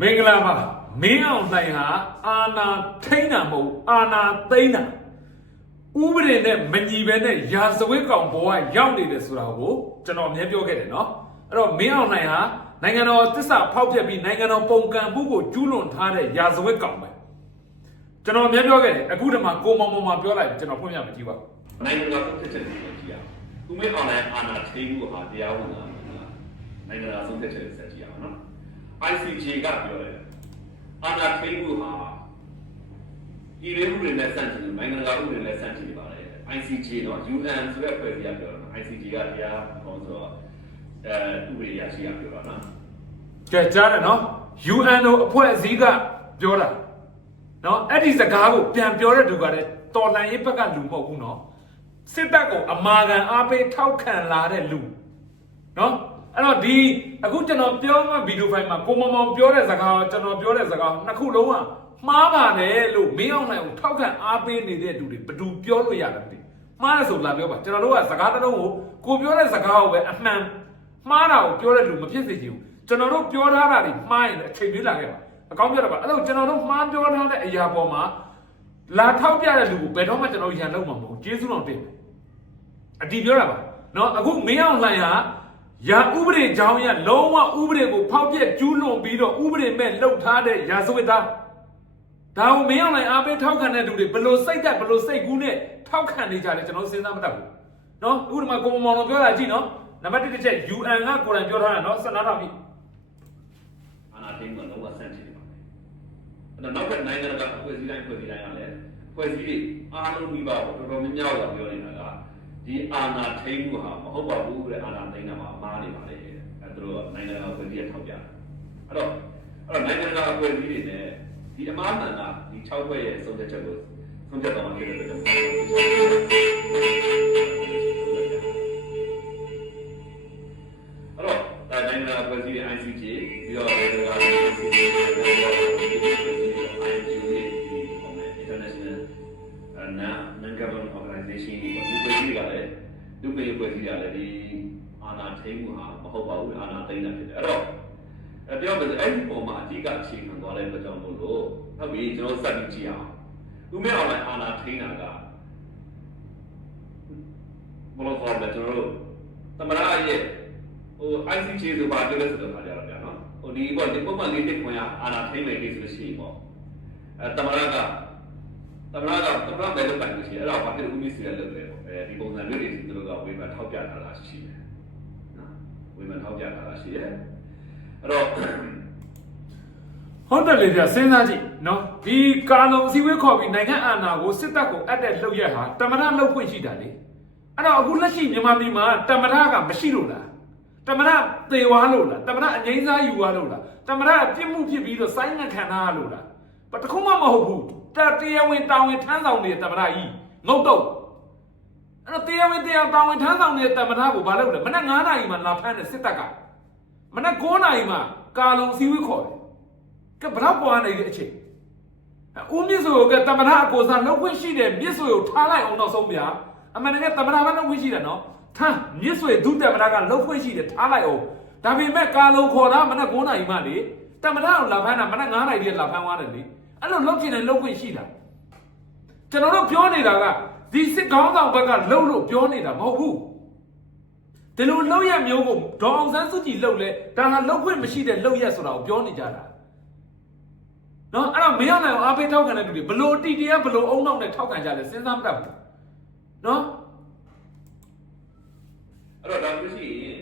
မင်္ဂလာပါမင်းအောင်လှိုင်ဟာအာနာထိန်းတာမဟုတ်အာနာသိမ်းတာဥပဒေနဲ့မညီဘဲနဲ့ရာဇဝတ်ကောင်ဘောကရောက်နေတယ်ဆိုတာကိုကျွန်တော်အမြဲပြောခဲ့တယ်နော်အဲ့တော့မင်းအောင်လှိုင်ဟာနိုင်ငံတော်တစ္ဆာဖောက်ပြက်ပြီးနိုင်ငံတော်ပုံကံမှုကိုကျူးလွန်ထားတဲ့ရာဇဝတ်ကောင်ပဲကျွန်တော်အမြဲပြောခဲ့တယ်အခုတည်းမှာကိုမောင်မောင်မပြောလိုက်ကျွန်တော်ဖွင့်ပြမကြည့်ပါဘူးနိုင်ငံတော်ဆုံးဖြတ်ချက်တွေကြည့်ရအောင်။သူမဲအွန်လိုင်းအာဏာထိန်းမှုဟာတရားဝင်တာနိုင်ငံတော်ဆုံးဖြတ်ချက်တွေဆက်ကြည့်ရအောင်နော်။ ICJ ကပြောတယ်အာဏာထိန်းမှုဟာဒီရေဥပဒေနဲ့စန့်ကျင်နိုင်ငံတကာဥပဒေနဲ့စန့်ကျင်နေပါတယ်။ ICJ တော့ UN ဆိုတဲ့ဖွဲ့စည်းရပြောတာ။ ICJ ကတရားဟောဆိုတော့အဲဥပဒေရရှိရပြောတာနော်ကြက်ကြားတယ်နော် UN တို့အဖွဲ့အစည်းကပြောတာနော်အဲ့ဒီစကားကိုပြန်ပြောတဲ့သူကလည်းတော်လန်ရေးဘက်ကလူမဟုတ်ဘူးနော်စစ်တပ်ကိုအမာခံအားပေးထောက်ခံလာတဲ့လူနော်အဲ့တော့ဒီ အခုကျွန်တော်ပြောမှဗီဒီယိုဖိုင်မှာကိုမောင်မောင်ပြောတဲ့စကားရောကျွန်တော်ပြောတဲ့စကားနှစ်ခုလုံးကမှားပါတယ်လို့မင်းအောင်နိုင်ကိုထောက်ခံအားပေးနေတဲ့လူတွေဘယ်သူပြောလို့ရလဲမသိမှားတယ်ဆိုလာပြောပါကျွန်တော်တို့ကစကားတစ်လုံးကိုကိုပြောတဲ့စကားကိုပဲအမှန်မှားတာကိုပြောတဲ့လူမဖြစ်စေချင်ဘူးကျွန်တော်တို့ပြောထားတာတွေမှားရင်အချိန်ပြေးလာခဲ့ပါအကောင်းပြောတာပါအဲ့တော့ကျွန်တော်တို့မှားပြောထားတဲ့အရာပေါ်မှာလာထောက်ပြတဲ့လူကိုဘယ်တော့မှကျွန်တော်ရန်လုံးမှာမဟုတ်ကျေးဇူးတော်တင်အတီပြောတာပါနော်အခုမင်းအောင်လှိုင်ဟာ ရာဥပဒေကြောင်းရလုံးဝဥပဒေကိုဖောက်ပြက်ကျူးလွန်ပြီးတော့ဥပဒေမဲ့လှုပ်ထားတဲ့ရာဇဝတ်သားဒါကိုမင်းအောင်လှိုင်အားပေးထောက်ခံတဲ့လူတွေဘလို့စိတ်သက်ဘလို့စိတ်ကူးနဲ့ထောက်ခံနေကြတယ်ကျွန်တော်စဉ်းစားမတတ်ဘူးနော်ဥပမာကိုမောင်မောင်ပြောတာကြည့်နော်နံပါတ်1တစ်ချက် UN ကကိုယ်တိုင်ပြောထားတာနော်စဉ်းစားထားပြီအာနာသိန်းကလုံးဝဆန့်ကျင်နေပါတယ်အဲ့တော့နောက်ကနိုင်ငံတကာအဖွဲ့အစည်းတိုင်းဖွဲ့စည်းတိုင်းကလည်းဖွဲ့စည်းတွေအားလုံးပြီးပါတော့တော်တော်များများလာပြော ဒီအာဏာထိန်းမှုဟာမဟုတ်ပါဘူးတဲ့အာဏာသိမ်းတာမှာမှားနေပါလေ။အဲ့တို့နိုင်ငံတကာအဖွဲ့အစည်းကထောက်ပြတယ်။အဲ့တော့အဲ့တော့နိုင်ငံတကာအဖွဲ့အစည်းတွေနဲ့ဒီအမှားမှန်တာဒီ6ဖွဲ့ရဲ့ဆုံးဖြတ်ချက်ကိုဆုံးဖြတ်တော်မှာဖြစ်တဲ့အတွက်အဲ့တော့ဒါနိုင်ငံတကာအဖွဲ့အစည်းတွေ ICJ ပြီးတော့နိုင်ငံတကာအဖွဲ့အစည်းတွေ International Non-Government Organization ဒီ ဖွဲ့စည်းတွေကလည်းလူ့ပြည်ဖွဲ့စည်းတွေကလည်းဒီအာဏာထိန်းမှုဟာမဟုတ်ပါဘူးအာဏာသိမ်းတာဖြစ်တယ်အဲ့တော့အဲ့ပြောမယ်ဆိုအဲ့ဒီပုံမှာအဓိကအခြေခံသွားတဲ့အတွက်ကြောင့်မို့လို့ဟုတ်ပြီကျွန်တော်စက်ပြီးကြည့်အောင်သူမဲ့အောင်လည်းအာဏာထိန်းတာကဘယ်လိုခေါ်လဲကျွန်တော်တို့သမရရဲ့ဟို ICJ ဆိုပါပြောလို့ဆိုတော့ခါကြတော့ဗျာနော်ဟိုဒီပေါ့ဒီပုံမှန်လေးတစ်ခွင်ကအာဏာထိန်းမယ်လို့ဆိုလို့ရှိရင်ပေါ့အဲသမရကသမရကသမရပဲလုပ်ပိုင်လို့ရှိရင်အဲ့တော့ဘာဖြစ်လို့ဦးမစ်စီရလုပ်လဲပေါ့ အဲဒီပုံစံမျိုးတွေသူတို့ကဝေဖန်ထောက်ပြတာလားရှိတယ်နော်ဝေဖန်ထောက်ပြတာလားရှိတယ်အဲ့တော့ဟုတ်တယ်လေပြစဉ်းစားကြည့်နော်ဒီကာလုံအစည်းအဝေးခေါ်ပြီးနိုင်ငံအာဏာကိုစစ်တပ်ကိုအပ်တဲ့လှုပ်ရက်ဟာတမရလှုပ်ခွင့်ရှိတာလေအဲ့တော့အခုလက်ရှိမြန်မာပြည်မှာတမရကမရှိလို့လားတမရသေဝါလို့လားတမရအငိမ့်စားယူသွားလို့လားတမရပြစ်မှုဖြစ်ပြီးတော့စိုင်းငံခံထားလို့လားဘာတစ်ခုမှမဟုတ်ဘူးတတရားဝင်တာဝန်ထမ်းဆောင်နေတဲ့တမရကြီးငုတ်တော့ အဲ့တော့တရားဝင်တရားတာဝန်ထမ်းဆောင်နေတဲ့တမရကိုဘာလုပ်လဲမနေ့9နာရီမှာလာဖမ်းတဲ့စစ်တပ်ကမနေ့9နာရီမှာကာလုံအစည်းအဝေးခေါ်တယ်ကဘလောက်ပွားနေတဲ့အချိန်ဦးမြင့်စိုးကတမနာအကိုစားလောက်ခွင့်ရှိတယ်မြင့်စိုးကိုထားလိုက်အောင်တော့ဆုံးဗျာအမှန်တကယ်တမနာကလောက်ခွင့်ရှိတယ်နော်ထားမြင့်စိုးဒုတမနာကလောက်ခွင့်ရှိတယ်ထားလိုက်အောင်ဒါပေမဲ့ကာလုံခေါ်တာမနက်9နာရီမှလေတမနာကိုလာဖမ်းတာမနက်9နာရီတည်းလာဖမ်းသွားတယ်လေအဲ့လိုလောက်ချင်တယ်လောက်ခွင့်ရှိတာကျွန်တော်တို့ပြောနေတာက ဒီစစ်ကောင်းဆောင်ဘက်ကလှုပ်လို့ပြောနေတာမဟုတ်ဘူးဒီလိုလှုပ်ရမျိုးကိုဒေါအောင်ဆန်းစုကြည်လှုပ်လဲဒါဟာလှုပ်ခွင့်မရှိတဲ့လှုပ်ရက်ဆိုတာကိုပြောနေကြတာနော်အဲ့တော့မင်းအောင်နိုင်အောင်အားပေးထောက်ခံတဲ့လူတွေဘလို့တီတရားဘလို့အုံနောက်နဲ့ထောက်ခံကြလဲစဉ်းစားမတတ်ဘူးနော်အဲ့တော့ဒါမျိုးရှိရင်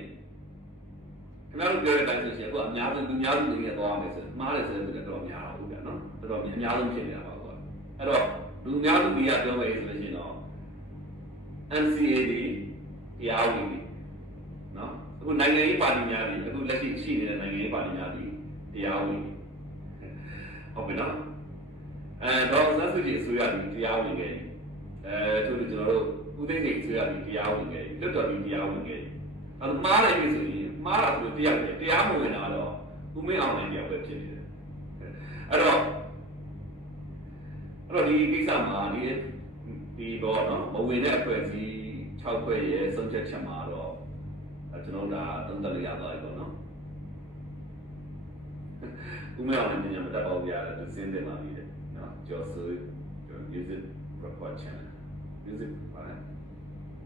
ခင်ဗျားတို့ပြောတဲ့အတိုင်းဆိုရင်အခုအများဆုံးသူများစုတွေနဲ့သွားမယ်ဆိုမှားတယ်ဆိုတဲ့လူတွေတော့များတော့ဘူးဗျာနော်တော်တော်အများဆုံးဖြစ်နေတာပါကွာအဲ့တော့လူများစုတွေကပြောမယ်ဆိုလို့ရှိရင်တော့ NCA ဒီတရားဝင်ပြီနော်အခုနိုင်ငံရေးပါတီများတွေအခုလက်ရှိရှိနေတဲ့နိုင်ငံရေးပါတီများတွေတရားဝင်ဟုတ်ပြီနော်အဲတော့သတ်စုကြည့်အစိုးရဒီတရားဝင်ခဲ့အဲသူတို့ကျွန်တော်တို့ဦးသိန်းစိန်အစိုးရဒီတရားဝင်ခဲ့လွတ်တော်ဒီတရားဝင်ခဲ့အဲမှားလိုက်ပြီဆိုရင်မှားတာဆိုတရားတယ်တရားမဝင်တာတော့ဦးမင်းအောင်နိုင်တရားပဲဖြစ်နေတယ်အဲ့တော့အဲ့တော့ဒီကိစ္စမှာဒီ ဒီတော့နော်မဝင်တဲ့အဖွဲ့အစည်း6ဖွဲ့ရဲ့ဆုံးဖြတ်ချက်မှာတော့ကျွန်တော်တို့ဒါသုံးသပ်လို့ရသွားပြီပေါ့နော်ဦးမေအောင်လည်းညမတက်ပါဘူးရတယ်သူစင်းတယ်လာပြီတဲ့နော်ကျော်စိုး music record channel music ပါလဲ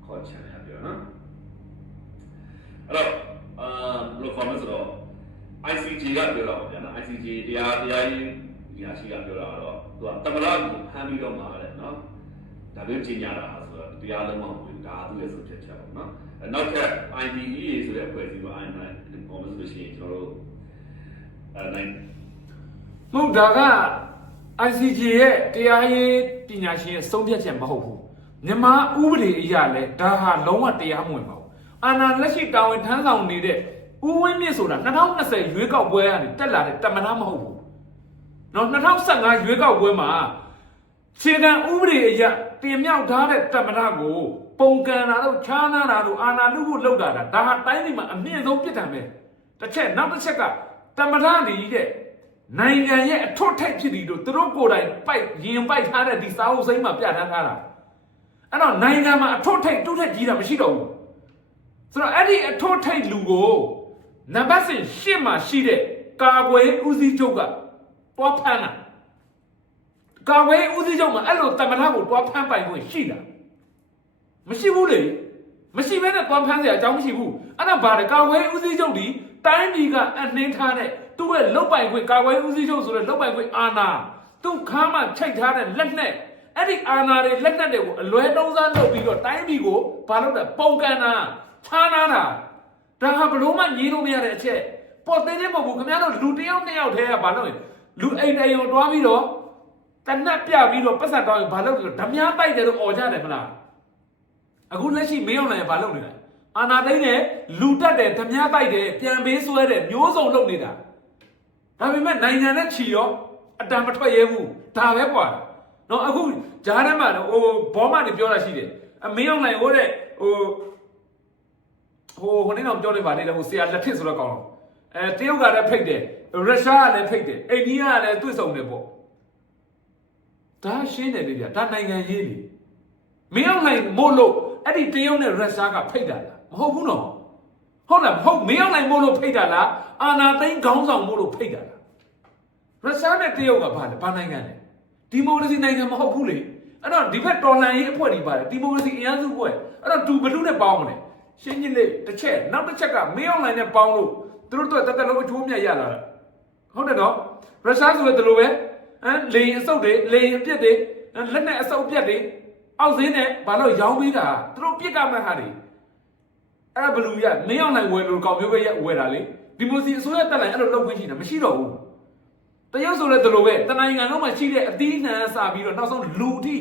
call channel ပြောနော်အဲ့တော့အာဘယ်လိုခေါ်မလဲဆိုတော့ ICG ကပြောတာပေါ့ဗျာနော် ICG တရားတရားရေးညာရှိကပြောတာတော့သူကတမလာကိုဖမ်းပြီးတော့မှာတဲ့နော် ဒါမျိုးကြီးညာတာဆိုတော့တရားလုံးမဟုတ်ဘူးဒါသူရဲ့ဆိုချက်ချက်ပေါ့နော်အဲ့နောက်ထပ် IDE ဆိုတဲ့အဖွဲ့အစည်းက INI ကောမဆိုလို့ရှိရင်ကျွန်တော်တို့အဲနိုင်မဟုတ်ဒါက ICJ ရဲ့တရားရေးပညာရှင်ရဲ့ဆုံးဖြတ်ချက်မဟုတ်ဘူးမြန်မာဥပဒေအရလဲဒါဟာလုံးဝတရားမဝင်ပါဘူးအာဏာလက်ရှိတာဝန်ထမ်းဆောင်နေတဲ့ဦးဝင်းမြင့်ဆိုတာ2020ရွေးကောက်ပွဲကနေတက်လာတဲ့တမနာမဟုတ်ဘူးနော်2015ရွေးကောက်ပွဲမှာခြေခံဥပဒေအရ တင်မြောက်ထားတဲ့တမနာကိုပုံကန်တာတို့ခြားနာတာတို့အာဏာလူဖို့လောက်တာဒါဟာတိုင်းပြည်မှာအမြင့်ဆုံးပြစ်ဒဏ်ပဲတစ်ချက်နောက်တစ်ချက်ကတမနာဒီတဲ့နိုင်ငံရဲ့အထွတ်ထိပ်ဖြစ်ပြီးတော့သူတို့ကိုယ်တိုင်ပိုက်ရင်ပိုက်ထားတဲ့ဒီစာအုပ်စိမ်းမှာပြဋ္ဌာန်းထားတာအဲ့တော့နိုင်ငံမှာအထွတ်ထိပ်တုတ်ထက်ကြီးတာမရှိတော့ဘူးဆိုတော့အဲ့ဒီအထွတ်ထိပ်လူကိုနံပါတ်စဉ်ရှစ်မှာရှိတဲ့ကာကွယ်ဦးစီးချုပ်ကတွားဖမ်းတာ ကာကွယ်ဦးစီးချုပ်မှာအဲ့လိုတမထကိုတွားဖမ်းပိုင်ခွင့်ရှိတာမရှိဘူးလေမရှိဘဲနဲ့တွားဖမ်းစရာအကြောင်းမရှိဘူးအဲ့ဒါဘာလဲကာကွယ်ဦးစီးချုပ်ဒီတိုင်းပြည်ကအနှင်းထားတဲ့သူ့ရဲ့လုတ်ပိုင်ခွင့်ကာကွယ်ဦးစီးချုပ်ဆိုတဲ့လုတ်ပိုင်ခွင့်အာဏာသူ့ခါမှချိတ်ထားတဲ့လက်နဲ့အဲ့ဒီအာဏာတွေလက်နက်တွေကိုအလွဲတုံးစားလုပ်ပြီးတော့တိုင်းပြည်ကိုဘာလုပ်တာပုံကန်တာခြားနာတာဒါဟာဘလို့မှညီးလို့မရတဲ့အချက်ပေါ်သေးသေးမဟုတ်ဘူးခင်ဗျားတို့လူတစ်ယောက်နှစ်ယောက်တည်းကဘာလုပ်လဲလူအိမ်တိုင်ုံတွားပြီးတော့ တနက်ပြပြီးတော့ပတ်စံတောင်းရင်ဘာလုပ်လဲဓမြတိုက်တယ်လို့អော်ကြတယ်မလားအခုလက်ရှိမင်းအောင်လည်းဘာလုပ်နေလဲအာနာသိန်းနဲ့လူတက်တယ်ဓမြတိုက်တယ်ပြန်ပေးဆွဲတယ်မျိုးစုံလုပ်နေတာဒါပေမဲ့နိုင်ငံနဲ့ချီရောအတံမထွက်ရဲဘူးဒါပဲကွာနော်အခုဂျားထဲမှာဟိုဘောမတွေပြောတာရှိတယ်အမင်းအောင်လည်းဟိုတဲ့ဟိုဟိုဟိုနေ့တော့ပြောနေပါလေဟိုဆရာလက်ထစ်ဆိုတော့ကောင်းတော့အဲတရုတ်ကလည်းဖိတ်တယ်ရုရှားကလည်းဖိတ်တယ်အိန္ဒိယကလည်းတွေ့ဆုံတယ်ပေါ့ ဒါရှင်းတယ်လေဗျဒါနိုင်ငံရေးလေမင်းအောင်နိုင်မို့လို့အဲ့ဒီတရုတ်နဲ့ရုရှားကဖိတ်တာလားမဟုတ်ဘူးနော်ဟုတ်လားမဟုတ်မင်းအောင်နိုင်မို့လို့ဖိတ်တာလားအာနာသိန်းခေါင်းဆောင်မို့လို့ဖိတ်တာလားရုရှားနဲ့တရုတ်ကဘာလဲဘာနိုင်ငံလဲဒီမိုကရေစီနိုင်ငံမဟုတ်ဘူးလေအဲ့တော့ဒီဘက်တော်လှန်ရေးအဖွဲ့တွေပါတယ်ဒီမိုကရေစီအင်အားစုအဖွဲ့အဲ့တော့သူဘလူးနဲ့ပေါင်းမလဲရှင်းချင်းလေးတစ်ချက်နောက်တစ်ချက်ကမင်းအောင်နိုင်နဲ့ပေါင်းလို့သူတို့တော့တက်တက်လုံးအချိုးမြတ်ရလာတာဟုတ်တယ်နော်ရုရှားဆိုလည်းဒီလိုပဲ ဟမ်လေရင်အစုပ်တွေလေရင်အပြစ်တွေလက်နဲ့အစုပ်အပြက်တွေအောက်ဈေးနဲ့ဘာလို့ရောင်းပေးတာသူတို့ပြစ်ကမဲ့ဟာတွေအဲ့ဒါဘလူးရမင်းအောင်နိုင်ဝယ်လို့ကောင်မျိုးပဲရဝယ်တာလေဒီမိုစီအစိုးရတက်လိုက်အဲ့လိုလုပ်ခွင့်ရှိတာမရှိတော့ဘူးတရုတ်ဆိုလည်းဒီလိုပဲတနိုင်ငံလုံးမှာရှိတဲ့အသီးနှံစပြီးတော့နောက်ဆုံးလူအထိ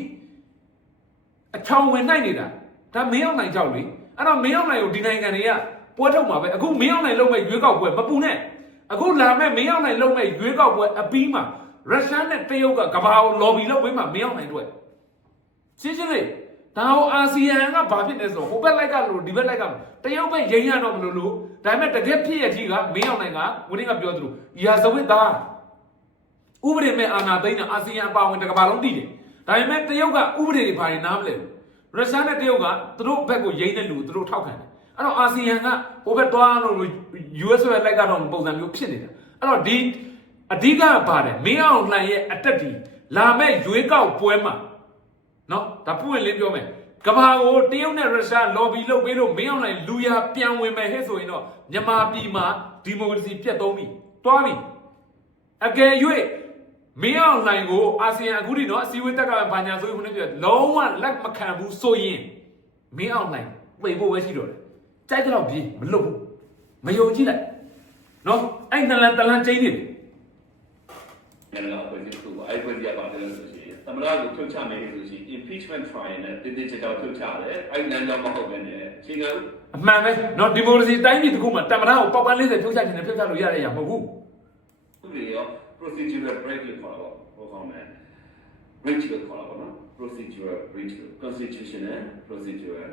အချောင်ဝင်နိုင်နေတာဒါမင်းအောင်နိုင်ကြောက်လေအဲ့တော့မင်းအောင်နိုင်ကိုဒီနိုင်ငံတွေကပွဲထုတ်မှာပဲအခုမင်းအောင်နိုင်လုံးမဲ့ရွေးကောက်ပွဲမပူနဲ့အခုလာမဲ့မင်းအောင်နိုင်လုံးမဲ့ရွေးကောက်ပွဲအပြီးမှာ ရုရှားနဲ့တရုတ်ကကဘာကိုလော်ဘီလုပ်ပေးမှာမင်းအောင်နိုင်တို့ရှင်းရှင်းလေးဒါဟိုအာဆီယံကဘာဖြစ်နေဆိုဟိုဘက်လိုက်ကလို့ဒီဘက်လိုက်ကတရုတ်ဘက်ရင်ရတော့မလို့လို့ဒါပေမဲ့တကယ်ဖြစ်ရကြီးကမင်းအောင်နိုင်ကဝင်းကပြောသလိုရာဇဝတ်သားဥပဒေမဲ့အာဏာသိမ်းတာအာဆီယံအပါအဝင်တစ်ကမ္ဘာလုံးသိတယ်။ဒါပေမဲ့တရုတ်ကဥပဒေတွေဘာတွေနားမလဲဘူး။ရုရှားနဲ့တရုတ်ကသူတို့ဘက်ကိုရိမ့်တဲ့လူသူတို့ထောက်ခံတယ်။အဲ့တော့အာဆီယံကဟိုဘက်သွားလို့ US ရဲ့လိုက်ကတော့ပုံစံမျိုးဖြစ်နေတာ။အဲ့တော့ဒီ အဓိကပါတယ်မင်းအောင်လှန်ရဲ့အတက်ဒီလာမဲ့ရွေးကောက်ပွဲမှာနော်ဒါပွင့်လင်းပြောမယ်ကဘာကိုတရုတ်နဲ့ရုရှားလော်ဘီလုပ်ပေးလို့မင်းအောင်လှန်လူရပြန်ဝင်မယ်ဟဲ့ဆိုရင်တော့မြန်မာပြည်မှာဒီမိုကရေစီပြတ်သုံးပြီတွားပြီအကယ်၍မင်းအောင်လှိုင်ကိုအာဆီယံအခုထိတော့အစည်းအဝေးတက်ကဘာညာဆိုပြီးခုနကပြောလုံးဝလက်မခံဘူးဆိုရင်မင်းအောင်လှိုင်ပိတ်ဖို့ပဲရှိတော့တယ်ကြိုက်တော့ပြေးမလွတ်ဘူးမယုံကြည်လိုက်နော်အဲ့နလန်တလန်ချင်းနေတယ် နိုင်ငံတော်အဖွဲ့အစည်းတစ်ခုပေါ့အဲ့ဒီဖွဲ့စည်းကပါတယ်လို့ဆိုရှင်သမရကိုထုတ်ချမယ်လို့ဆိုရှင် impeachment trial နဲ့တင်းတင်းကြပ်ကြပ်ထုတ်ချတယ်အဲ့ဒီလမ်းကြောင်းမဟုတ်ဘဲနဲ့ချိန်ကဥအမှန်ပဲနော်ဒီမိုကရေစီတိုင်းပြည်တစ်ခုမှာတမန်တော်ကိုပေါက်ပန်း40ဖြုတ်ချခြင်းနဲ့ဖြုတ်ချလို့ရတဲ့ရမဟုတ်ဘူးပဒေရော procedural break လို့ခေါ်တော့ဟောကောင်းမယ် breach လို့ခေါ်တော့နော် procedural breach လို့ constitutional procedural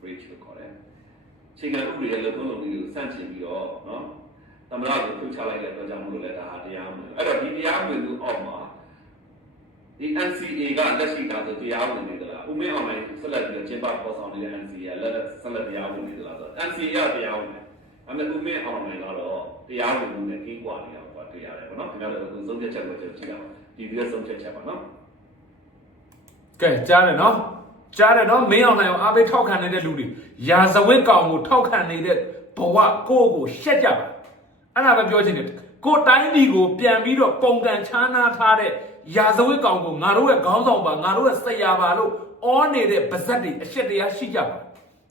breach လို့ခေါ်တယ်ချိန်ကဥပဒေရဲ့လုပ်ထုံးလုပ်နည်းကိုစန့်ကျင်ပြီးတော့နော် သမရကိုထုတ်ချလိုက်တဲ့အတွက်ကြောင့်မလို့လဲဒါဟာတရားမဝင်အဲ့တော့ဒီတရားဝင်သူအောက်မှာဒီ NCA ကလက်ရှိတာဆိုတရားဝင်နေသလားဦးမင်းအောင်လိုင်းဆက်လက်ပြီးကျင်းပပေါ်ဆောင်နေတဲ့ NCA ကလက်လက်ဆက်လက်တရားဝင်နေသလားဆို NCA ကတရားဝင်တယ်အမေဦးမင်းအောင်လိုင်းကတော့တရားဝင်မှုနဲ့ကင်းကွာနေတာပေါ့တွေ့ရတယ်ပေါ့နော်ခင်ဗျားတို့အခုဆုံးဖြတ်ချက်ကိုကျွန်တော်ကြည့်ရအောင်ဒီဒီရဲ့ဆုံးဖြတ်ချက်ပါနော်ကဲကြားတယ်နော်ကြားတယ်နော်မင်းအောင်နိုင်အောင်အားပေးထောက်ခံနေတဲ့လူတွေရာဇဝတ်ကောင်ကိုထောက်ခံနေတဲ့ဘဝကိုယ့်ကိုရှက်ကြပါ အဲ့ဒါပဲပြောချင်တယ်ကိုယ်တိုင်းပြည်ကိုပြန်ပြီးတော့ပုံကန်ချမ်းသာထားတဲ့ရာဇဝတ်ကောင်ကိုငါတို့ရဲ့ခေါင်းဆောင်ပါငါတို့ရဲ့ဆရာပါလို့အောနေတဲ့ဗဇက်တွေအရှက်တရားရှိကြပါ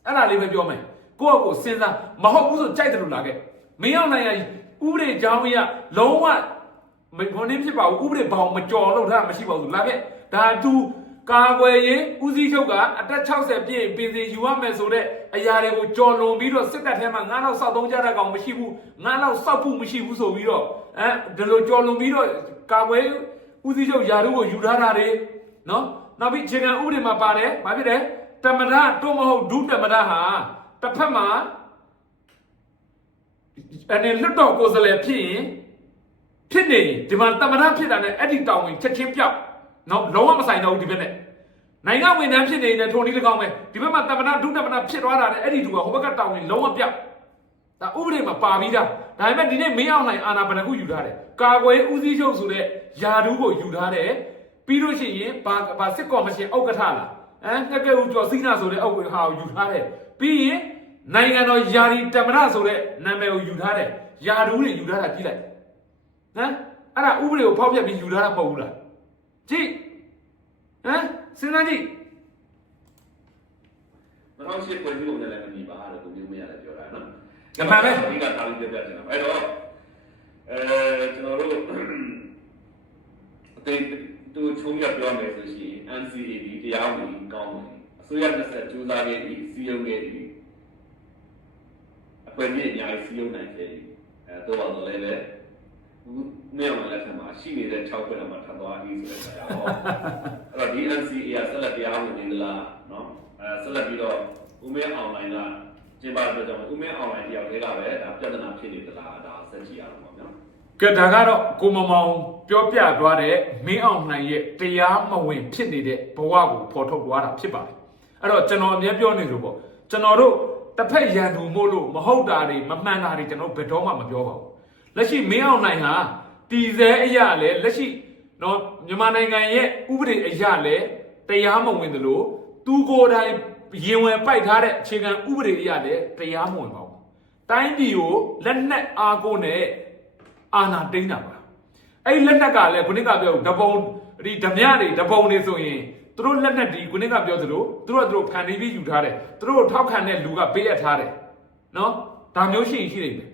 အဲ့ဒါလေးပဲပြောမယ်ကိုယ့်အကိုစဉ်းစားမဟုတ်ဘူးဆိုကြိုက်တယ်လို့လာခဲ့မင်းအောင်နိုင်ရဥပဒေကြောင်းရလုံးဝမဘုန်းနေဖြစ်ပါဘူးဥပဒေဘောင်မကြော်လို့ထားတာမရှိပါဘူးလာခဲ့ဒါတူ ကာကွယ်ရေးဦးစီးချုပ်ကအသက်60ပြည့်ပြင်စီယူရမယ်ဆိုတဲ့အရာတွေကိုကြော်လွန်ပြီးတော့စစ်တပ်ထဲမှာငါးလောက်စောက်သုံးကြတဲ့ကောင်မရှိဘူးငါးလောက်စောက်ဖို့မရှိဘူးဆိုပြီးတော့အဲဒီလိုကြော်လွန်ပြီးတော့ကာကွယ်ဦးစီးချုပ်ယာတို့ကိုယူထားတာတွေနော်နောက်ပြီးအခြေခံဥပဒေမှာပါတယ်ဘာဖြစ်လဲတမရတို့မဟုတ်ဒုတမရဟာတစ်ဖက်မှာအနေလွတ်တော်ကိုယ်စားလှယ်ဖြစ်ရင်ဖြစ်နေရင်ဒီမှာတမန်တော်ဖြစ်တာနဲ့အဲ့ဒီတောင်းဝင်ချက်ချင်းပြောက် နော်လုံးဝမဆိုင်တော့ဘူးဒီဘက်နဲ့နိုင်ငံဝန်ထမ်းဖြစ်နေရင်ထုံနည်း၎င်းပဲဒီဘက်မှာတမန်တော်ဒုတမန်တော်ဖြစ်သွားတာနဲ့အဲ့ဒီသူကဟိုဘက်ကတောင်းဝင်လုံးဝပြောက်ဒါဥပဒေမှာပါပြီးသားဒါပေမဲ့ဒီနေ့မင်းအောင်နိုင်အာနာဘဏ္ဍခုယူထားတယ်ကာကွယ်ဦးစီးချုပ်ဆိုတဲ့ယာဒူးကိုယူထားတယ်ပြီးလို့ရှိရင်ဘာဘာစစ်ကော်မရှင်ဥက္ကဋ္ဌလားဟမ်ငှက်ကဲဦးကျော်စိနာဆိုတဲ့ဥက္ကဋ္ဌဟာကိုယူထားတယ်ပြီးရင်နိုင်ငံတော်ယာရီတမရဆိုတဲ့နာမည်ကိုယူထားတယ်ယာဒူးတွေယူထားတာကြည့်လိုက်ဟမ်အဲ့ဒါဥပဒေကိုဖောက်ပြက်ပြီးယူထားတာမဟုတ်ဘူးလား ကြည့်ဟမ်စဉ်းစားကြည့်2008ဖွဲ့စည်းပုံနဲ့လည်းမညီပါလို့ကိုမျိုးမရလည်းပြောတာနော်အမှန်ပဲဒီကတာလို့ပြောပြချင်တာအဲ့တော့အဲကျွန်တော်တို့အသေးတူချုံရပြောမယ်ဆိုရှင် NCAD တရားဝင်ကောင်းတယ်အစိုးရလက်ဆက်ကြိုးစားခဲ့ပြီးစီယုံခဲ့ပြီးအပွင့်မြင့်အများကြီးစီယုံနိုင်ခဲ့ပြီးအဲတော့တော့လည်းလည်းမြောင်လက်ထက်မှာရှိနေတဲ့6ခွက်မှာထပ် သွားပြီးဆိုတဲ့ဆရာဟောအဲ့တော့ဒီ NCA ကဆက်လက်တရားဝင်နေလားနော်အဲဆက်လက်ပြီးတော့ဦးမင်းအောင်လိုင်းကကျင်းပတဲ့ကြောင့်ဦးမင်းအောင်လိုင်းတယောက်တည်းကပဲဒါပြဿနာဖြစ်နေသလားဒါဆက်ကြည့်ရအောင်ပေါ့နော်ကဲဒါကတော့ကိုမမောင်ပြောပြသွားတဲ့မင်းအောင်နိုင်ရဲ့တရားမဝင်ဖြစ်နေတဲ့ဘဝကိုဖော်ထုတ်သွားတာဖြစ်ပါတယ်အဲ့တော့ကျွန်တော်အမြဲပြောနေလို့ပေါ့ကျွန်တော်တို့တစ်ဖက်ရန်သူမို့လို့မဟုတ်တာတွေမမှန်တာတွေကျွန်တော်ဘယ်တော့မှမပြောပါဘူးလက်ရှိမင်းအောင်နိုင်ဟာတည်ဆဲအရာလဲလက်ရှိ နော်မြန်မာနိုင်ငံရဲ့ဥပဒေအရာလဲတရားမဝင်သလိုသူကိုယ်တိုင်ရင်ဝင်ပိုက်ထားတဲ့အခြေခံဥပဒေအရာလဲတရားမဝင်ပါဘူးတိုင်းပြည်ကိုလက်နက်အားကိုးနဲ့အာနာတိန်းတာပါအဲ့ဒီလက်နက်ကလည်းခုနကပြောဓပုံဒီဓမြတွေဓပုံတွေဆိုရင်သူတို့လက်နက်ဒီခုနကပြောသလိုသူတို့ကသူတို့ဖန်တီးပြီးယူထားတယ်သူတို့ထောက်ခံတဲ့လူကပေးအပ်ထားတယ်နော်ဒါမျိုးရှိရင်ရှိနေတယ်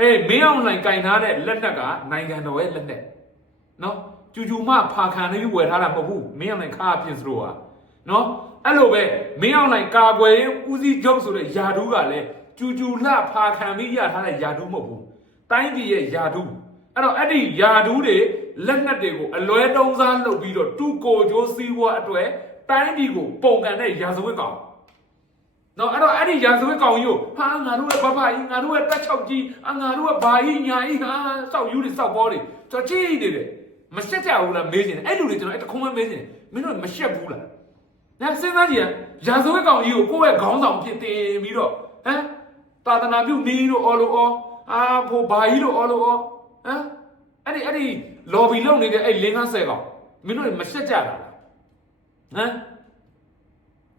အေးမင်းအောင်နိုင်ကင်ထားတဲ့လက်နက်ကနိုင်ငံတော်ရဲ့လက်နက်နော် ကျူကျူမဖာခံနေပြီးဝယ်ထားတာမဟုတ်ဘူးမင်းအောင်နိုင်ခါအပြင်စလို့ဟာနော်အဲ့လိုပဲမင်းအောင်နိုင်ကာကွယ်ရေးဦးစီးချုပ်ဆိုတဲ့ယာဒူးကလည်းကျူကျူလှဖာခံပြီးရထားတဲ့ယာဒူးမဟုတ်ဘူးတိုင်းပြည်ရဲ့ယာဒူးအဲ့တော့အဲ့ဒီယာဒူးတွေလက်နက်တွေကိုအလွဲတုံးစားလုပ်ပြီးတော့တူကိုကျိုးစည်းဝါအတွက်တိုင်းပြည်ကိုပုံကန်တဲ့ရာဇဝတ်ကောင်နော်အဲ့တော့အဲ့ဒီရာဇဝတ်ကောင်ကြီးကိုဟာငါတို့ရဲ့ဘဘကြီးငါတို့ရဲ့တက်ချောက်ကြီးအငါတို့ရဲ့ဘာကြီးညာကြီးဟာစောက်ယူတွေစောက်ပေါ်တွေကျွန်တော်ကြည့်နေတယ် မရှက်ကြဘူးလားမေးနေတယ်အဲ့လူတွေကျွန်တော်အဲ့တခုံးမမေးနေတယ်မင်းတို့မရှက်ဘူးလား။ဒါစဉ်းစားကြည့်ရရာဇဝတ်ကောင်ကြီးကိုကိုယ့်ရဲ့ခေါင်းဆောင်ဖြစ်တင်ပြီးတော့ဟမ်တာသနာပြုနေလို့အော်လို့အော်အာဖို့ဘာကြီးလို့အော်လို့အော်ဟမ်အဲ့ဒီအဲ့ဒီ lobby လုပ်နေတဲ့အဲ့လင်းကားဆယ်ကောင်မင်းတို့တွေမရှက်ကြတာလားဟမ်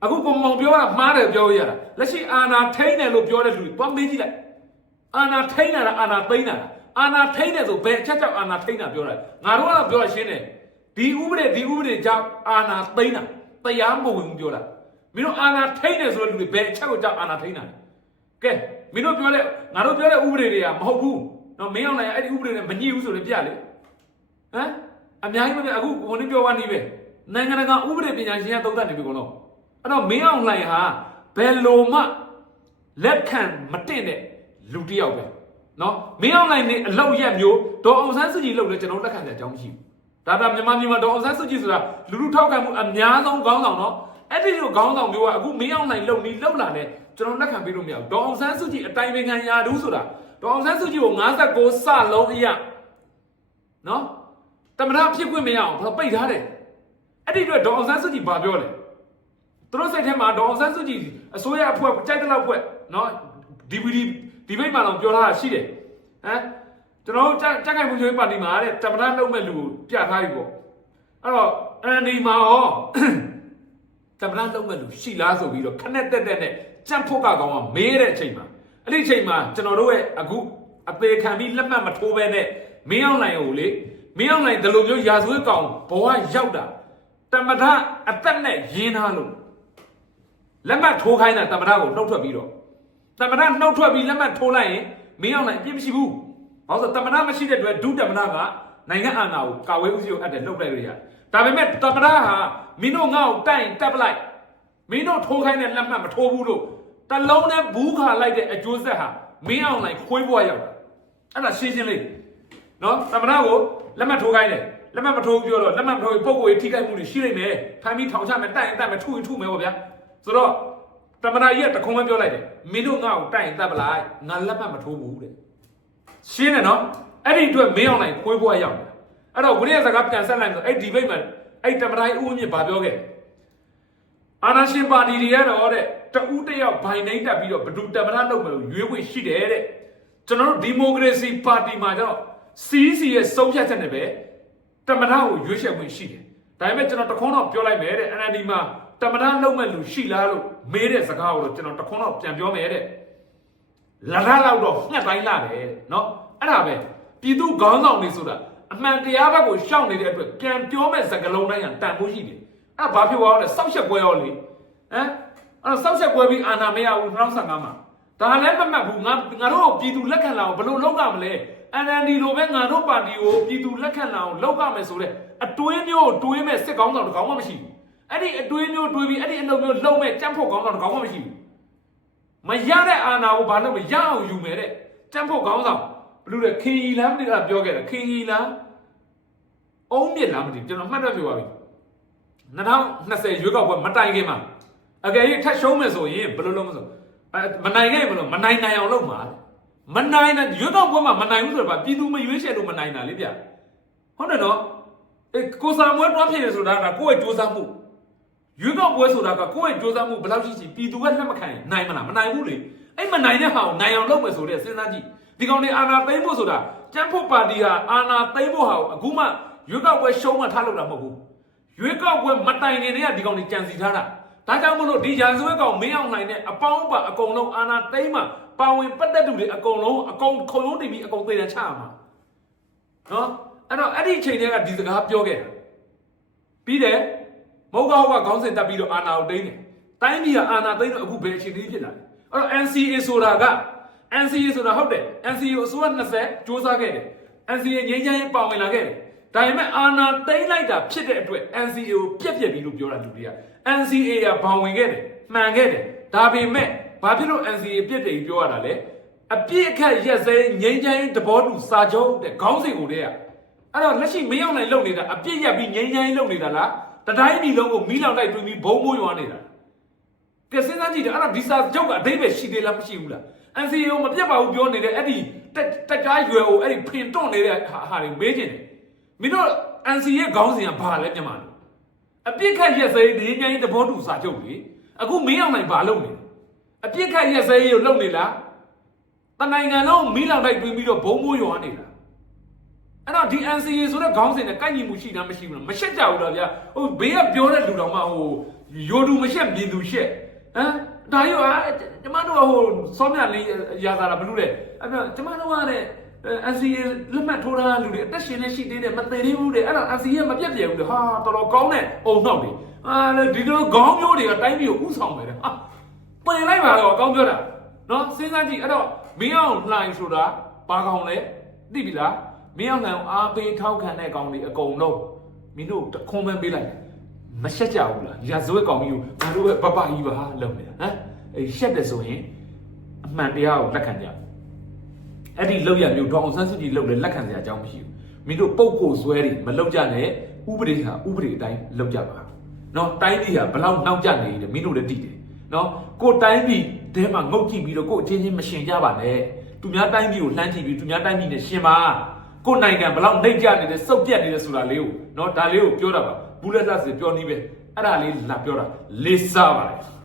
အခုပုံပုံပြောတာမှားတယ်ပြောရတာလက်ရှိအာနာထိန်းတယ်လို့ပြောတဲ့လူတွေသွားမေးကြည့်လိုက်အာနာထိန်းတာလားအာနာသိမ်းတာလား အာနာထိန်းတယ်ဆိုဘယ်အချက်ကြောင့်အာနာထိန်းတာပြောတာငါတို့ကတော့ပြောရရှင်းတယ်ဒီဥပဒေဒီဥပဒေကြောင့်အာနာသိမ်းတာတရားမဝင်ဘူးပြောတာမင်းတို့အာနာထိန်းတယ်ဆိုတဲ့လူတွေဘယ်အချက်ကိုကြောင့်အာနာထိန်းတာလဲကဲမင်းတို့ပြောတဲ့ငါတို့ပြောတဲ့ဥပဒေတွေကမဟုတ်ဘူးနော်မင်းအောင်လည်းအဲ့ဒီဥပဒေနဲ့မညှိဘူးဆိုရင်ပြလေဟမ်အများကြီးပဲအခုဘုန်းကြီးပြောပါနေပဲနိုင်ငံတကာဥပဒေပညာရှင်ကသုံးသပ်နေပြီကောနော်အဲ့တော့မင်းအောင်လှိုင်ဟာဘယ်လိုမှလက်ခံမတင်တဲ့လူတစ်ယောက်ပဲ နော်မင်းအောင်လှိုင်နေအလောက်ရက်မျိုးဒေါ်အောင်ဆန်းစုကြည်လောက်လဲကျွန်တော်လက်ခံတဲ့အကြောင်းမရှိဘူးဒါဒါမြန်မာပြည်မှာဒေါ်အောင်ဆန်းစုကြည်ဆိုတာလူလူထောက်ခံမှုအများဆုံးခေါင်းဆောင်နော်အဲ့ဒီလိုခေါင်းဆောင်မျိုးကအခုမင်းအောင်လှိုင်လုံနေလောက်လာတယ်ကျွန်တော်လက်ခံပေးလို့မရဘူးဒေါ်အောင်ဆန်းစုကြည်အတိုင်ပင်ခံရာထူးဆိုတာဒေါ်အောင်ဆန်းစုကြည်ကို59စလုံးအရာနော်တမရဖြစ်ခွင့်မရအောင်ဘာလို့ပိတ်ထားတယ်အဲ့ဒီအတွက်ဒေါ်အောင်ဆန်းစုကြည်ဘာပြောလဲသူတို့စိတ်ထဲမှာဒေါ်အောင်ဆန်းစုကြည်အစိုးရအဖွဲ့ကြိုက်တဲ့လောက်ဖွဲ့နော် DVD ဒီဘိတ်မှာတော့ပြောထားတာရှိတယ်ဟမ်ကျွန်တော်ကြကြက်ခိုင်မှုချိုးပါတီမှာတဲ့တမနာလုံးမဲ့လူကိုပြထားပြီပေါ့အဲ့တော့အန်ဒီမှာရောတမနာလုံးမဲ့လူရှိလားဆိုပြီးတော့ခနဲ့တက်တက်နဲ့ကြက်ဖို့ကကောင်ကမေးတဲ့အချိန်မှာအဲ့ဒီအချိန်မှာကျွန်တော်တို့ရဲ့အခုအသေးခံပြီးလက်မှတ်မထိုးဘဲနဲ့မင်းအောင်နိုင်ကိုလေမင်းအောင်နိုင်ဒီလိုမျိုးရာဇဝတ်ကောင်ဘဝရောက်တာတမနာအသက်နဲ့ရင်းထားလို့လက်မှတ်ထိုးခိုင်းတာတမနာကိုနှုတ်ထွက်ပြီးတော့ တမနာနှုတ်ထွက်ပြီးလက်မှတ်ထိုးလိုက်ရင်မင်းအောင်နိုင်အပြစ်မရှိဘူး။ဘာလို့လဲတမနာမရှိတဲ့အတွက်ဒုတမနာကနိုင်ငံအာဏာကိုကာဝေးဦးစီးကိုအပ်တယ်လှုပ်လိုက်လို့ရတယ်။ဒါပေမဲ့တမနာဟာမင်းတို့ငါ့ကိုတိုင်တက်ပလိုက်မင်းတို့ထိုးခိုင်းတဲ့လက်မှတ်မထိုးဘူးလို့တလုံးနဲ့ဘူးခါလိုက်တဲ့အကျိုးဆက်ဟာမင်းအောင်နိုင်ခွေးဘွားရောက်တာ။အဲ့ဒါရှင်းရှင်းလေးနော်တမနာကိုလက်မှတ်ထိုးခိုင်းတယ်လက်မှတ်မထိုးဘူးပြောတော့လက်မှတ်မထိုးဘူးပုံကိုယ်ထိခိုက်မှုတွေရှိနေမယ်။ဖမ်းပြီးထောင်ချမယ်တိုင်တက်မယ်ထုရင်ထုမယ်ပေါ့ဗျာ။ဆိုတော့ တမနာကြီးကတခုံးပဲပြောလိုက်တယ်မင်းတို့ငါ့ကိုတိုင်တက်ပလိုက်ငါလက်မှတ်မထိုးဘူးတဲ့ရှင်းတယ်နော်အဲ့ဒီအတွက်မင်းအောင်နိုင်ခွေးဘွားရောက်တယ်အဲ့တော့ဝိရိယစကားပြန်ဆက်လိုက်ဆိုအဲ့ဒီဘိတ်မှာအဲ့တမနာကြီးဦးဝင်းမြင့်ဗာပြောခဲ့အာနာရှင်ပါတီတွေကတော့တဲ့တဦးတယောက်ဘိုင်နှိမ့်တက်ပြီးတော့ဘဒူတမနာလုပ်မယ်လို့ရွေးခွင့်ရှိတယ်တဲ့ကျွန်တော်တို့ဒီမိုကရေစီပါတီမှာတော့ CC ရဲ့စုံဖြတ်ချက်နဲ့ပဲတမနာကိုရွေးချယ်ခွင့်ရှိတယ်ဒါပေမဲ့ကျွန်တော်တခွန်းတော့ပြောလိုက်မယ်တဲ့ NLD မှာ တမနာလုပ်မဲ့လူရှိလားလို့မေးတဲ့စကားကိုတော့ကျွန်တော်တခွန်းတော့ပြန်ပြောမယ်တဲ့လရလောက်တော့ငှက်တိုင်းလာတယ်တဲ့နော်အဲ့ဒါပဲပြည်သူခေါင်းဆောင်တွေဆိုတာအမှန်တရားဘက်ကိုရှောက်နေတဲ့အတွက်ပြန်ပြောမဲ့စကားလုံးတိုင်းကတန်ဖို့ရှိတယ်အဲ့ဒါဘာဖြစ်သွားလဲစောက်ချက်ပွဲရောလေဟမ်အဲ့တော့စောက်ချက်ပွဲပြီးအာဏာမရဘူး2015မှာဒါလည်းမမှတ်ဘူးငါငါတို့ပြည်သူလက်ခံလာအောင်ဘယ်လိုလုပ်ကြမလဲ NLD လိုပဲငါတို့ပါတီကိုပြည်သူလက်ခံလာအောင်လုပ်ကြမယ်ဆိုတော့အတွင်းမျိုးကိုတွေးမဲ့စစ်ကောင်းဆောင်တစ်ကောင်းမှမရှိဘူး အဲ့ဒီအတွင်းမျိုးတွေးပြီးအဲ့ဒီအလုပ်မျိုးလုပ်မဲ့ကြမ်းဖို့ကောင်းဆောင်တစ်ကောင်းမှမရှိဘူးမရတဲ့အာဏာကိုဘာလို့မရအောင်ယူမယ်တဲ့ကြမ်းဖို့ကောင်းဆောင်ဘလူးတဲ့ခင်ကြီးလမ်းမသိတာပြောခဲ့တယ်ခင်ကြီးလမ်းအုံးမြစ်လမ်းမသိကျွန်တော်မှတ်တော့ပြောပါပြီ2020ရွေးကောက်ပွဲမတိုင်ခင်မှာအကယ်၍ထပ်ရှုံးမယ်ဆိုရင်ဘယ်လိုလုပ်မလဲဆိုအဲမနိုင်ခဲ့ရင်ဘယ်လိုမနိုင်နိုင်အောင်လုပ်မှာမနိုင်တဲ့ရွေးကောက်ပွဲမှာမနိုင်ဘူးဆိုတော့ပြည်သူမရွေးချယ်လို့မနိုင်တာလေဗျဟုတ်တယ်နော်အဲကိုစာမွဲတွားဖြစ်ရဆိုတာကကိုယ့်ရဲ့စူးစမ်းမှု ရွေးကောက်ပွဲဆိုတာကကိုယ့်ရဲ့စူးစမ်းမှုဘယ်လောက်ရှိရှိပြည်သူကလက်မခံရင်နိုင်မလားမနိုင်ဘူးလေအဲ့မနိုင်တဲ့ဟာကိုနိုင်အောင်လုပ်မယ်ဆိုတဲ့စဉ်းစားကြည့်ဒီကောင်တွေအာဏာသိမ်းဖို့ဆိုတာကျန်းဖို့ပါတီဟာအာဏာသိမ်းဖို့ဟာကိုအခုမှရွေးကောက်ပွဲရှုံးမှထားလုပ်တာမဟုတ်ဘူးရွေးကောက်ပွဲမတိုင်ခင်တည်းကဒီကောင်တွေကြံစီထားတာဒါကြောင့်မလို့ဒီရန်စွဲကောင်မင်းအောင်နိုင်တဲ့အပေါင်းပါအကုန်လုံးအာနာသိမ်းမှာပါဝင်ပတ်သက်သူတွေအကုန်လုံးအကုန်ခုံလုံးတင်ပြီးအကုန်သေတံချရမှာနော်အဲ့တော့အဲ့ဒီအချိန်တည်းကဒီစကားပြောခဲ့တာပြီးတယ် မဟုတ်ကောက်ကခေါင်းစဉ်တက်ပြီးတော့အာနာကိုတိမ့်တယ်တိုင်းပြည်ကအာနာသိမ်းတော့အခုဘယ်အခြေအနေဖြစ်လာလဲအဲ့တော့ NCA ဆိုတာက NCA ဆိုတာဟုတ်တယ် NCA ကိုအစိုးရ20စ조사ခဲ့တယ် NCA ငြိမ်းချမ်းရေးပါဝင်လာခဲ့တယ်ဒါပေမဲ့အာနာသိမ်းလိုက်တာဖြစ်တဲ့အတွက် NCA ကိုပြက်ပြက်ပြီးလို့ပြောတာလူတွေက NCA ကဘောင်ဝင်ခဲ့တယ်မှန်ခဲ့တယ်ဒါပေမဲ့ဘာဖြစ်လို့ NCA ပြက်တယ်ပြောရတာလဲအပြစ်အခက်ရက်စဲငြိမ်းချမ်းရေးတဘောတူစာချုပ်တဲ့ခေါင်းစဉ်ကိုတည်းကအဲ့တော့လက်ရှိမရောက်နိုင်လုပ်နေတာအပြစ်ရက်ပြီးငြိမ်းချမ်းရေးလုပ်နေတာလား တတိုင်းပြည်လုံးကိုမီးလောင်တိုက်တွင်းပြီးဘုံမိုးရွာနေတာကဲစဉ်းစားကြည့်တယ်အဲ့ဒါဒီစာချုပ်ကအတိတ်ပဲရှိသေးလားမရှိဘူးလား NCA ကိုမပြတ်ပါဘူးပြောနေတဲ့အဲ့ဒီတက်တက်ကြားရွယ်ကိုအဲ့ဒီဖင်တွန့်နေတဲ့ဟာဟာတွေမေးချင်တယ်မင်းတို့ NCA ရဲ့ခေါင်းစဉ်ကဘာလဲမြန်မာလို့အပြစ်ခတ်ရက်စဲဒီညင်းသဘောတူစာချုပ်လေအခုမင်းအောင်နိုင်ဘာလုပ်နေလဲအပြစ်ခတ်ရက်စဲကိုလုပ်နေလားတနိုင်ငံလုံးမီးလောင်တိုက်တွင်းပြီးတော့ဘုံမိုးရွာနေတာ အဲ့တော့ဒီ NCA ဆိုတဲ့ခေါင်းစဉ်နဲ့ကိုက်ညီမှုရှိတာမရှိဘူးလားမရှက်ကြဘူးလားဗျာဟိုဘေးကပြောတဲ့လူတော်မှဟိုယိုတူမရှက်မြင်သူရှက်ဟမ်ဒါရောအာကျမတို့ကဟိုစောမြလေးရာသာတာဘလို့လဲအဲ့တော့ကျမတို့ကတဲ့ NCA လက်မှတ်ထိုးထားတဲ့လူတွေအသက်ရှင်နေရှိသေးတယ်မသေးသေးဘူးတဲ့အဲ့တော့ NCA မပြတ်ပြဲဘူးလေဟာတော်တော်ကောင်းတဲ့အုံနောက်တွေအာလေဒီလိုခေါင်းမျိုးတွေကတိုင်းပြည်ကိုဥဆောင်တယ်ဟာပင်လိုက်ပါတော့အကောင်းပြောတာနော်စဉ်းစားကြည့်အဲ့တော့မင်းအောင်လှိုင်ဆိုတာဘာကောင်လဲသိပြီလား မင်းအောင်လှိုင်ကိုအားပေးထောက်ခံတဲ့ကောင်တွေအကုန်လုံးမင်းတို့တခွန်းပဲပေးလိုက်မရှက်ကြဘူးလားရာဇဝတ်ကောင်ကြီးကိုငါတို့ပဲပပကြီးပါဟာလုံးနေတာဟမ်အေးရှက်တယ်ဆိုရင်အမှန်တရားကိုလက်ခံကြအဲ့ဒီလောက်ရမျိုးဒေါအောင်ဆန်းစုကြည်လောက်လဲလက်ခံစရာအကြောင်းမရှိဘူးမင်းတို့ပုတ်ကိုဇွဲတွေမလောက်ကြနဲ့ဥပဒေဟာဥပဒေအတိုင်းလောက်ကြပါနော်တိုင်းပြည်ဟာဘလောက်နောက်ကျနေတယ်မင်းတို့လည်းသိတယ်နော်ကိုတိုင်းပြည်တဲမှာငုတ်ကြည့်ပြီးတော့ကိုအချင်းချင်းမရှင်ကြပါနဲ့သူများတိုင်းပြည်ကိုလှမ်းကြည့်ပြီးသူများတိုင်းပြည်နဲ့ရှင်ပါ ကိုနိုင်ငံဘလောက်နှိပ်ကြနေတယ်စုပ်ပြတ်နေတယ်ဆိုတာလေးကိုနော်ဒါလေးကိုပြောတာပါဘူးလက်လက်စီပြောနေပဲအဲ့ဒါလေးလာပြောတာလေးစားပါတယ်